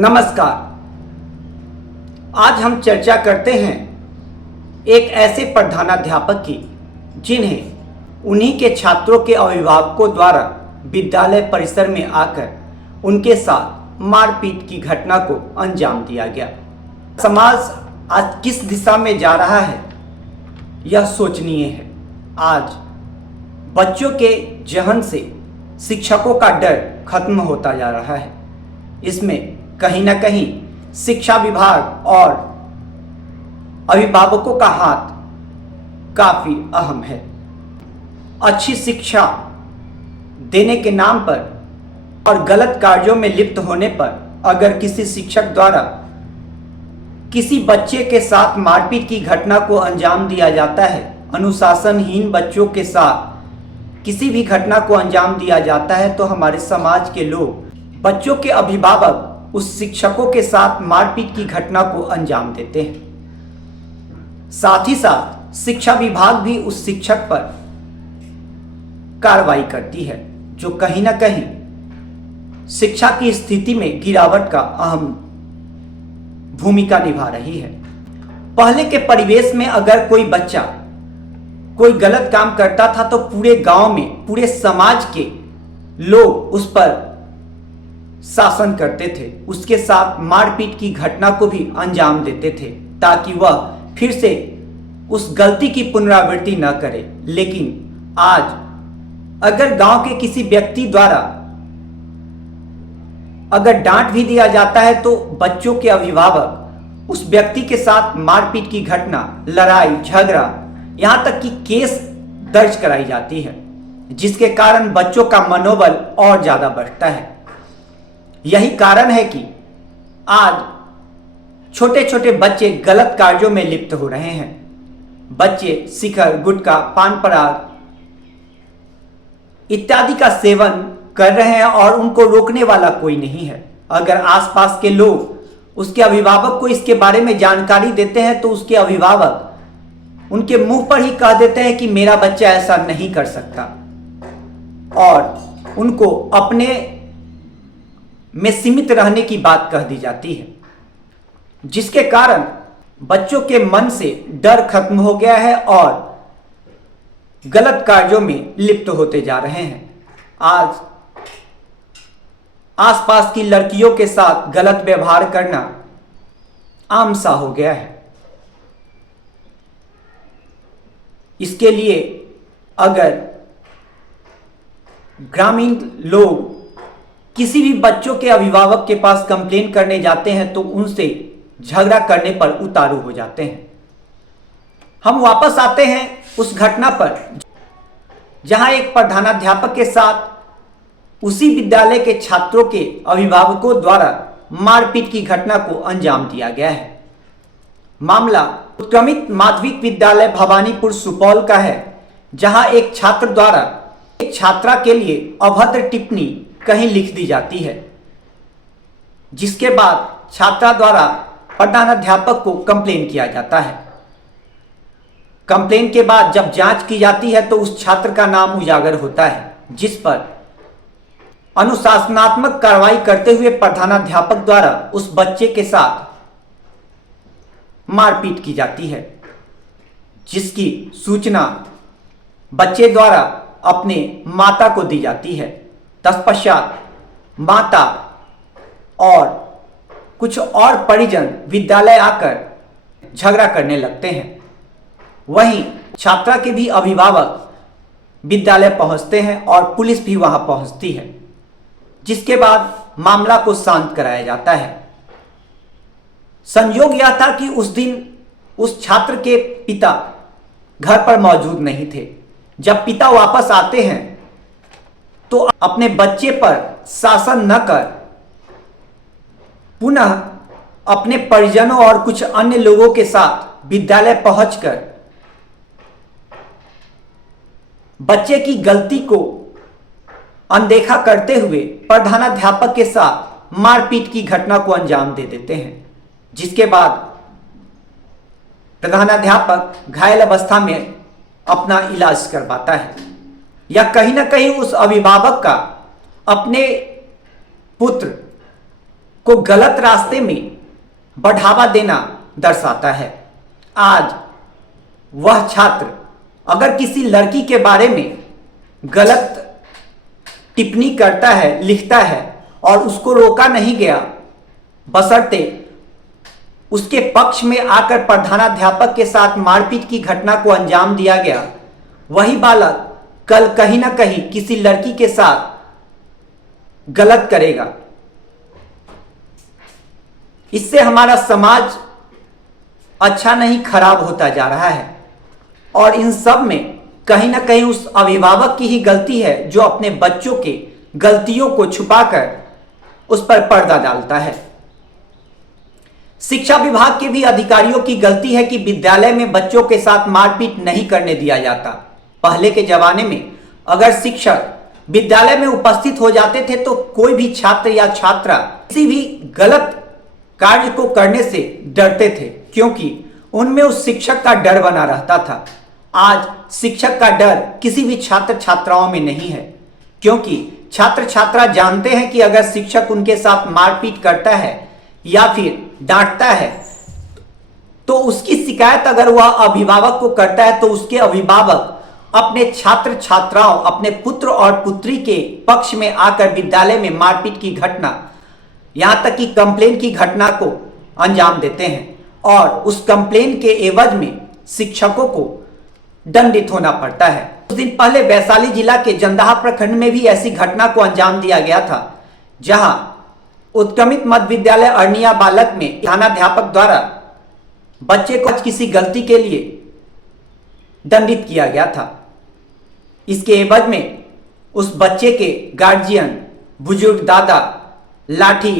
नमस्कार। आज हम चर्चा करते हैं एक ऐसे प्रधानाध्यापक की जिन्हें उन्हीं के छात्रों के अभिभावकों द्वारा विद्यालय परिसर में आकर उनके साथ मारपीट की घटना को अंजाम दिया गया। समाज आज किस दिशा में जा रहा है यह सोचनीय है। आज बच्चों के जहन से शिक्षकों का डर खत्म होता जा रहा है। इसमें कहीं ना कहीं शिक्षा विभाग और अभिभावकों का हाथ काफी अहम है। अच्छी शिक्षा देने के नाम पर और गलत कार्यों में लिप्त होने पर अगर किसी शिक्षक द्वारा किसी बच्चे के साथ मारपीट की घटना को अंजाम दिया जाता है, अनुशासनहीन बच्चों के साथ किसी भी घटना को अंजाम दिया जाता है, तो हमारे समाज के लोग, बच्चों के अभिभावक उस शिक्षकों के साथ मारपीट की घटना को अंजाम देते हैं। साथ ही साथ शिक्षा विभाग भी उस शिक्षक पर कार्रवाई करती है, जो कहीं ना कहीं शिक्षा की स्थिति में गिरावट का अहम भूमिका निभा रही है। पहले के परिवेश में अगर कोई बच्चा कोई गलत काम करता था तो पूरे गांव में, पूरे समाज के लोग उस पर शासन करते थे, उसके साथ मारपीट की घटना को भी अंजाम देते थे ताकि वह फिर से उस गलती की पुनरावृत्ति न करे। लेकिन आज अगर गांव के किसी व्यक्ति द्वारा अगर डांट भी दिया जाता है तो बच्चों के अभिभावक उस व्यक्ति के साथ मारपीट की घटना, लड़ाई झगड़ा, यहां तक कि केस दर्ज कराई जाती है, जिसके कारण बच्चों का मनोबल और ज्यादा बढ़ता है। यही कारण है कि आज छोटे छोटे बच्चे गलत कार्यों में लिप्त हो रहे हैं। बच्चे शिखर, गुटखा, पान पराग इत्यादि का सेवन कर रहे हैं और उनको रोकने वाला कोई नहीं है। अगर आसपास के लोग उसके अभिभावक को इसके बारे में जानकारी देते हैं तो उसके अभिभावक उनके मुंह पर ही कह देते हैं कि मेरा बच्चा ऐसा नहीं कर सकता, और उनको अपने में सीमित रहने की बात कह दी जाती है, जिसके कारण बच्चों के मन से डर खत्म हो गया है और गलत कार्यों में लिप्त होते जा रहे हैं। आज आसपास की लड़कियों के साथ गलत व्यवहार करना आम सा हो गया है। इसके लिए अगर ग्रामीण लोग किसी भी बच्चों के अभिभावक के पास कंप्लेन करने जाते हैं तो उनसे झगड़ा करने पर उतारू हो जाते हैं। हम वापस आते हैं उस घटना पर जहां एक प्रधानाध्यापक के साथ उसी विद्यालय के छात्रों के अभिभावकों द्वारा मारपीट की घटना को अंजाम दिया गया है। मामला उत्क्रमित माध्यमिक विद्यालय भवानीपुर सुपौल का है, जहां एक छात्र द्वारा एक छात्रा के लिए अभद्र टिप्पणी कहीं लिख दी जाती है, जिसके बाद छात्रा द्वारा प्रधानाध्यापक को कंप्लेन किया जाता है। कंप्लेन के बाद जब जांच की जाती है तो उस छात्र का नाम उजागर होता है, जिस पर अनुशासनात्मक कार्रवाई करते हुए प्रधानाध्यापक द्वारा उस बच्चे के साथ मारपीट की जाती है, जिसकी सूचना बच्चे द्वारा अपने माता को दी जाती है। तत्पश्चात माता और कुछ और परिजन विद्यालय आकर झगड़ा करने लगते हैं। वहीं छात्रा के भी अभिभावक विद्यालय पहुंचते हैं और पुलिस भी वहां पहुंचती है, जिसके बाद मामला को शांत कराया जाता है। संयोग यह था कि उस दिन उस छात्र के पिता घर पर मौजूद नहीं थे। जब पिता वापस आते हैं तो अपने बच्चे पर शासन न कर पुनः अपने परिजनों और कुछ अन्य लोगों के साथ विद्यालय पहुंचकर बच्चे की गलती को अनदेखा करते हुए प्रधानाध्यापक के साथ मारपीट की घटना को अंजाम दे देते हैं, जिसके बाद प्रधानाध्यापक घायल अवस्था में अपना इलाज करवाता है। या कहीं ना कहीं उस अभिभावक का अपने पुत्र को गलत रास्ते में बढ़ावा देना दर्शाता है। आज वह छात्र अगर किसी लड़की के बारे में गलत टिप्पणी करता है, लिखता है और उसको रोका नहीं गया, बशर्ते उसके पक्ष में आकर प्रधानाध्यापक के साथ मारपीट की घटना को अंजाम दिया गया, वही बालक कल कहीं ना कहीं किसी लड़की के साथ गलत करेगा। इससे हमारा समाज अच्छा नहीं, खराब होता जा रहा है। और इन सब में कहीं ना कहीं उस अभिभावक की ही गलती है जो अपने बच्चों के गलतियों को छुपाकर उस पर पर्दा डालता है। शिक्षा विभाग के भी अधिकारियों की गलती है कि विद्यालय में बच्चों के साथ मारपीट नहीं करने दिया जाता। पहले के जमाने में अगर शिक्षक विद्यालय में उपस्थित हो जाते थे तो कोई भी छात्र या छात्रा किसी भी गलत कार्य को करने से डरते थे, क्योंकि उनमें उस शिक्षक का डर बना रहता था। आज शिक्षक का डर किसी भी छात्र छात्राओं में नहीं है, क्योंकि छात्र छात्रा जानते हैं कि अगर शिक्षक उनके साथ मारपीट करता है या फिर डांटता है तो उसकी शिकायत अगर वह अभिभावक को करता है तो उसके अभिभावक अपने छात्र छात्राओं, अपने पुत्र और पुत्री के पक्ष में आकर विद्यालय में मारपीट की घटना, यहां तक कि कंप्लेन की घटना को अंजाम देते हैं और उस कंप्लेन के एवज में शिक्षकों को दंडित होना पड़ता है। कुछ दिन पहले वैशाली जिला के जंदाहा प्रखंड में भी ऐसी घटना को अंजाम दिया गया था, जहां उत्क्रमित मध्य विद्यालय अरनिया बालक में प्रधानाध्यापक द्वारा बच्चे को किसी गलती के लिए दंडित किया गया था। इसके एवज में उस बच्चे के गार्जियन, बुजुर्ग दादा लाठी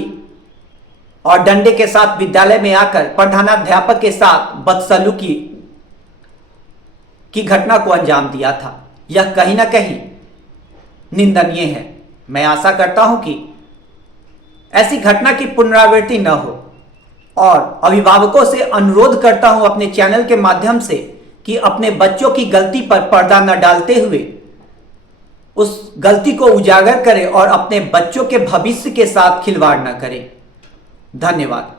और डंडे के साथ विद्यालय में आकर प्रधानाध्यापक के साथ बदसलूकी की घटना को अंजाम दिया था। यह कहीं ना कहीं निंदनीय है। मैं आशा करता हूं कि ऐसी घटना की पुनरावृत्ति न हो और अभिभावकों से अनुरोध करता हूं अपने चैनल के माध्यम से कि अपने बच्चों की गलती पर पर्दा न डालते हुए उस गलती को उजागर करें और अपने बच्चों के भविष्य के साथ खिलवाड़ न करें। धन्यवाद।